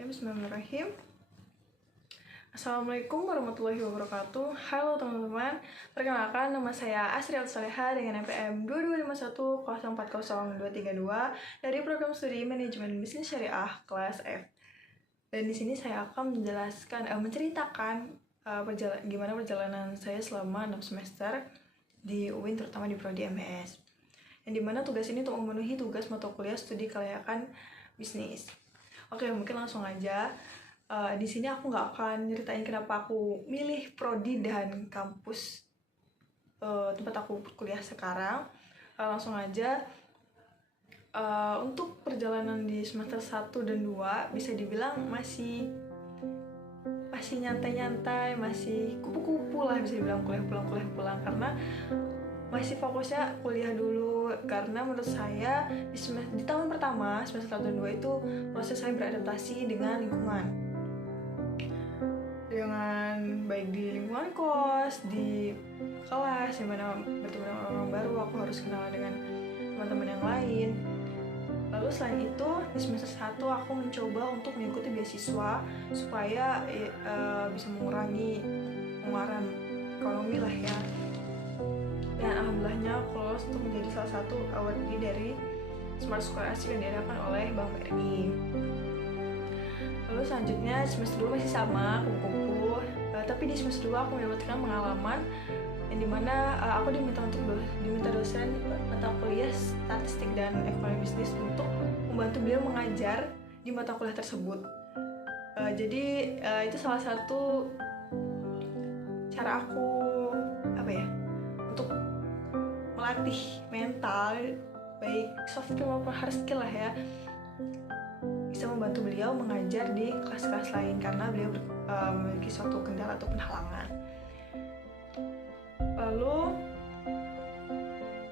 Bismillahirrahmanirrahim. Assalamualaikum warahmatullahi wabarakatuh. Halo teman-teman, perkenalkan nama saya Asri Al-Soleha dengan NPM 22510400232 dari program studi Manajemen Bisnis Syariah kelas F. Dan di sini saya akan menceritakan gimana perjalanan saya selama 6 semester di UIN, terutama di Prodi MBS. Yang dimana tugas ini untuk memenuhi tugas mata kuliah studi kelayakan bisnis. Oke, mungkin langsung aja. Di sini aku nggak akan nyeritain kenapa aku milih prodi dan kampus tempat aku kuliah sekarang. Langsung aja. Untuk perjalanan di semester 1 dan 2 bisa dibilang masih nyantai-nyantai, masih kupu-kupu lah bisa dibilang, kuliah pulang karena masih fokusnya kuliah dulu. Karena menurut saya di tahun pertama semester 1 dan 2 itu proses saya beradaptasi dengan lingkungan, dengan baik di lingkungan kos, di kelas, dimana bertemu dengan orang baru, aku harus kenal dengan teman-teman yang lain. Lalu selain itu di semester 1 aku mencoba untuk mengikuti beasiswa supaya bisa mengurangi pengeluaran ekonomi lah ya. Dan alhamdulillahnya aku lolos untuk menjadi salah satu awardee dari Smart Scholarship yang diadakan oleh Bank BRI. Lalu selanjutnya semester 2 masih sama, kupu-kupu, tapi di semester 2 aku mendapatkan pengalaman yang dimana aku diminta dosen mata kuliah statistik dan ekonomi bisnis untuk membantu beliau mengajar di mata kuliah tersebut. Jadi itu salah satu cara aku untuk melatih mental, baik soft skill maupun hard skill lah ya, bisa membantu beliau mengajar di kelas-kelas lain karena beliau memiliki suatu kendala ataupun halangan. Lalu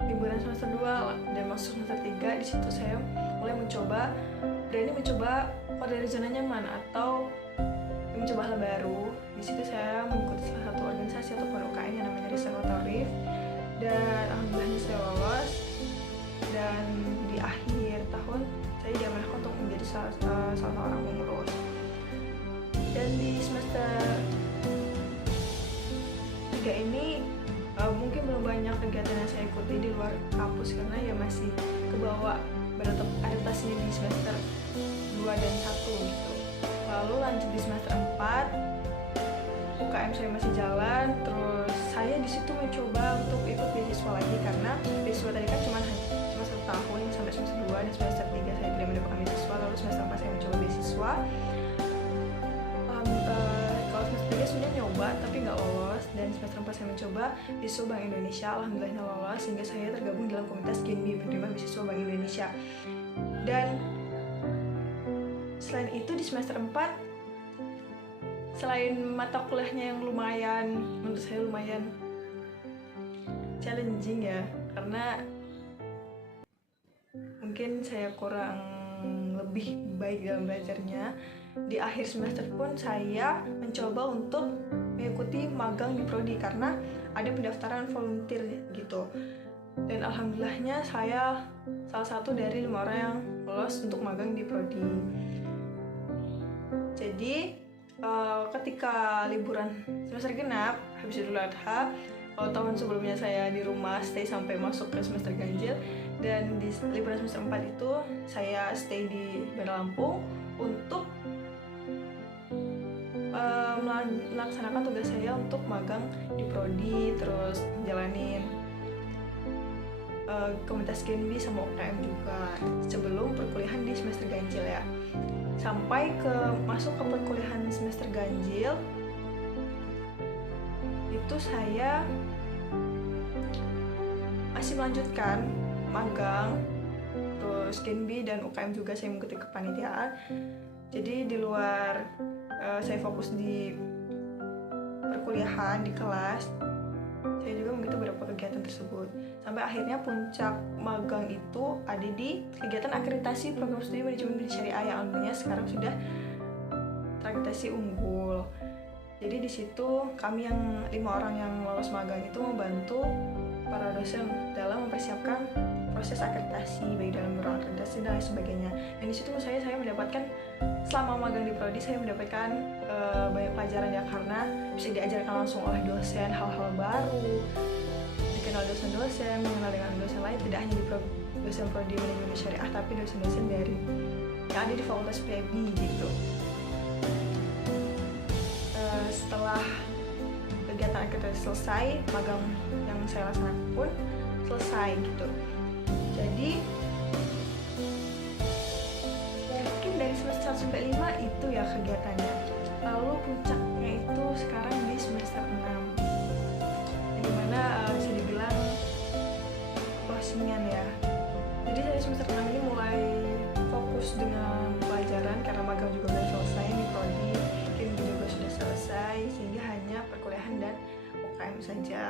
liburan semester 2 dan masuk semester 3, di situ saya mulai berani mencoba keluar dari zona nyaman atau mencoba hal baru. Di situ saya mengikuti salah satu organisasi ataupun UKM yang namanya Risalah Taurif, dan alhamdulillahnya saya lolos. Dan di akhir tahun saya diamanahkan untuk menjadi salah seorang pengurus. Dan di semester 3 ini mungkin belum banyak kegiatan yang saya ikuti di luar kampus karena ya masih kebawa beradaptasinya di semester 2 dan 1 gitu. Lalu lanjut di semester 4, UKM saya masih jalan, terus saya di situ mencoba untuk ikut beasiswa lagi karena beasiswa tadi kan cuma 1 tahun sampai semester 2, dan semester 3 saya tidak mendapatkan beasiswa. Lalu semester 4 saya mencoba beasiswa. Kalau semester 3 sudah nyoba tapi nggak lolos, dan semester 4 saya mencoba beasiswa Bank Indonesia. Alhamdulillahnya lolos sehingga saya tergabung dalam komunitas GenBI penerima beasiswa Bank Indonesia. Dan selain itu di semester 4, selain mata kuliahnya yang menurut saya lumayan challenging ya, karena mungkin saya kurang lebih baik dalam belajarnya. Di akhir semester pun saya mencoba untuk mengikuti magang di Prodi karena ada pendaftaran volunteer gitu. Dan alhamdulillahnya saya salah satu dari 5 orang yang lolos untuk magang di Prodi. Jadi ketika liburan semester genap habis Idul Adha, kalau tahun sebelumnya saya di rumah stay sampai masuk ke semester ganjil, dan di liburan semester 4 itu saya stay di Bandar Lampung untuk melaksanakan tugas saya untuk magang di Prodi, terus jalanin komunitas GenBI sama UKM juga sebelum perkuliahan di semester ganjil ya. Sampai masuk ke perkuliahan semester ganjil itu saya masih melanjutkan magang, terus GenBI dan UKM juga saya mengikuti kepanitiaan. Jadi di luar saya fokus di perkuliahan di kelas, saya juga mengikuti beberapa kegiatan tersebut. Sampai akhirnya puncak magang itu ada di kegiatan akreditasi program studi manajemen bisnis syariah yang alhamdulillah sekarang sudah terakreditasi unggul. Jadi di situ kami yang 5 orang yang lolos magang itu membantu para dosen dalam mempersiapkan proses akreditasi, baik dalam bidang akreditasi dan lain sebagainya. Dan di situ saya mendapatkan selama magang di prodi saya mendapatkan banyak pelajaran ya, karena bisa diajarkan langsung oleh dosen hal-hal baru, dikenal dosen-dosen, mengenal dengan dosen lain, tidak hanya di dosen prodi manajemen syariah, tapi dosen-dosen dari yang ada di fakultas PB gitu. Setelah kegiatan kita selesai, magang yang saya laksanakan pun selesai gitu. Jadi mungkin dari semester 1 sampai 5 itu ya kegiatannya. Lalu puncaknya itu sekarang di semester 6, dimana bisa dibilang closingan ya. Jadi dari semester 6 ini mulai fokus dengan pelajaran karena magang juga sudah selesai di prodi, game juga sudah selesai, sehingga hanya perkuliahan dan UKM saja.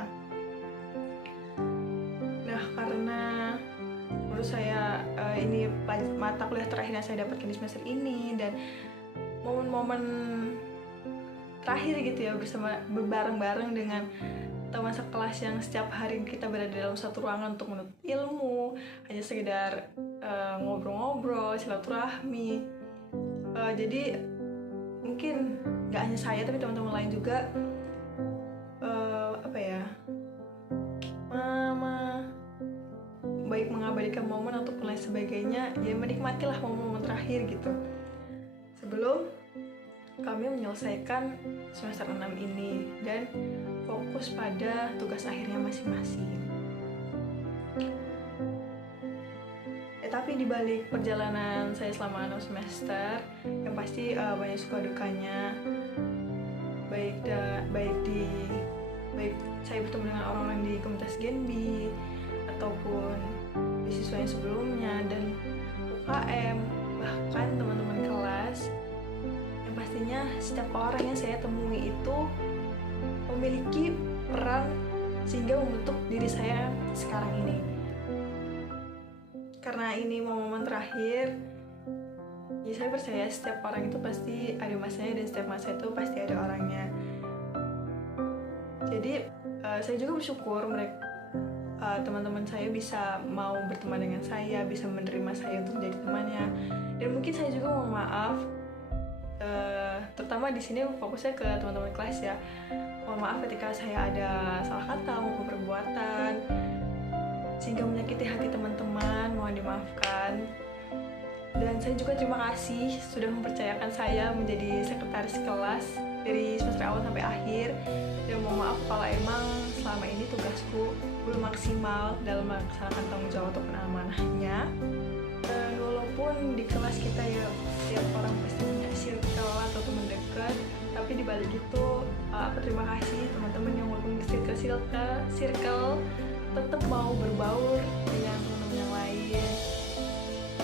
Nah, karena menurut saya ini mata kuliah terakhir yang saya dapatkan di semester ini, dan momen-momen terakhir gitu ya, bareng-bareng dengan teman sekelas yang setiap hari kita berada dalam satu ruangan untuk menuntut ilmu, hanya sekedar ngobrol-ngobrol, silaturahmi. Jadi mungkin gak hanya saya tapi teman-teman lain juga baik mengabadikan momen ataupun lain sebagainya, ya menikmatilah momen-momen terakhir gitu sebelum kami menyelesaikan semester 6 ini dan fokus pada tugas akhirnya masing-masing. Tapi di balik perjalanan saya selama 6 semester, yang pasti banyak suka dukanya, baik saya bertemu dengan orang-orang di komunitas Genbi ataupun beasiswa yang sebelumnya dan UKM, bahkan teman-teman kelas, yang pastinya setiap orang yang saya temui itu memiliki peran sehingga membentuk diri saya sekarang ini. Karena ini momen terakhir, ya saya percaya setiap orang itu pasti ada masanya dan setiap masa itu pasti ada orangnya. Jadi saya juga bersyukur teman-teman saya bisa mau berteman dengan saya, bisa menerima saya untuk menjadi temannya. Dan mungkin saya juga mohon maaf, terutama di sini fokusnya ke teman-teman kelas ya. Mohon maaf ketika saya ada salah kata maupun perbuatan sehingga menyakiti hati teman-teman, mohon dimaafkan. Dan saya juga terima kasih sudah mempercayakan saya menjadi sekretaris kelas dari semester awal sampai akhir. Dan mohon maaf kalau emang selama ini tugasku belum maksimal dalam melaksanakan tanggung jawab atau amanahnya. Dan walaupun di kelas kita ya setiap orang pasti punya circle atau teman dekat, tapi di balik itu aku terima kasih teman-teman yang walaupun di circle tetap mau berbaur dengan teman-teman yang lain.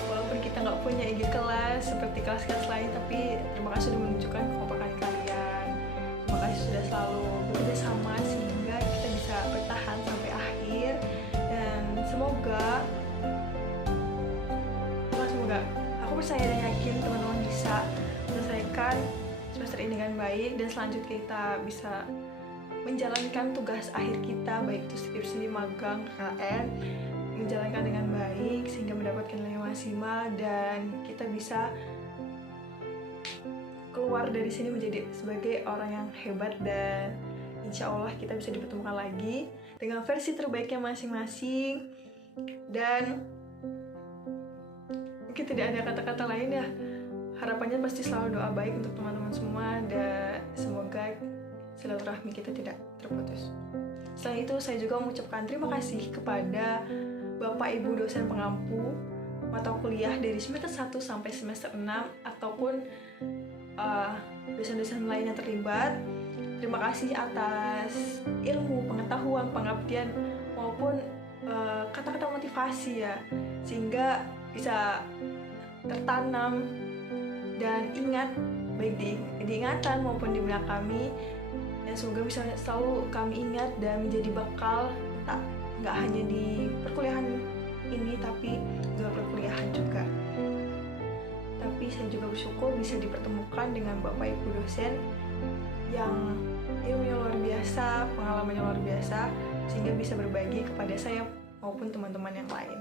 Walaupun kita nggak punya IG kelas seperti kelas-kelas lain, tapi terima kasih sudah menunjukkan kekompakan kalian. Terima kasih sudah selalu bekerja sama sehingga kita bisa bertahan sampai akhir. Dan semoga aku percaya dan yakin teman-teman bisa menyelesaikan semester ini dengan baik, dan selanjutnya kita bisa menjalankan tugas akhir kita, baik itu skripsi, magang, KKN, menjalankan dengan baik sehingga mendapatkan nilai maksimal, dan kita bisa keluar dari sini menjadi sebagai orang yang hebat, dan insya Allah kita bisa dipertemukan lagi dengan versi terbaiknya masing-masing. Dan mungkin tidak ada kata-kata lain ya, harapannya pasti selalu doa baik untuk teman-teman semua, dan semoga silaturahmi kita tidak terputus. Selain itu, saya juga mengucapkan terima kasih kepada Bapak Ibu dosen pengampu mata kuliah dari semester 1 sampai semester 6 ataupun dosen-dosen lain yang terlibat. Terima kasih atas ilmu, pengetahuan, pengabdian maupun kata-kata motivasi ya, sehingga bisa tertanam dan ingat baik di ingatan maupun di benak kami, dan semoga bisa selalu kami ingat dan menjadi bekal nggak hanya di perkuliahan ini tapi juga perkuliahan juga. Tapi saya juga bersyukur bisa dipertemukan dengan Bapak Ibu dosen yang ilmunya luar biasa, pengalamannya luar biasa, sehingga bisa berbagi kepada saya maupun teman-teman yang lain.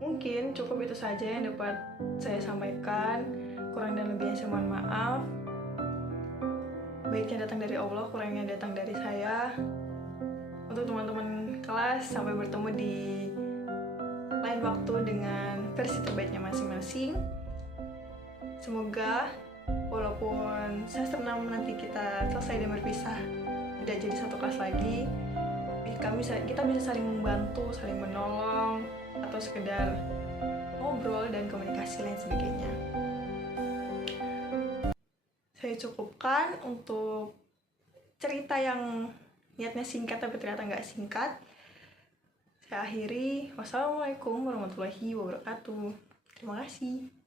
Mungkin cukup itu saja yang dapat saya sampaikan. Kurang dan lebihnya saya mohon maaf. Baiknya datang dari Allah, kurangnya datang dari saya. Untuk teman-teman kelas, sampai bertemu di lain waktu dengan versi terbaiknya masing-masing. Semoga walaupun semester 6 nanti kita selesai dan berpisah, tidak jadi satu kelas lagi, kita bisa saling membantu, saling menolong, atau sekedar ngobrol dan komunikasi lain sebagainya. Saya cukupkan untuk cerita yang niatnya singkat tapi ternyata nggak singkat. Saya akhiri. Wassalamualaikum warahmatullahi wabarakatuh. Terima kasih.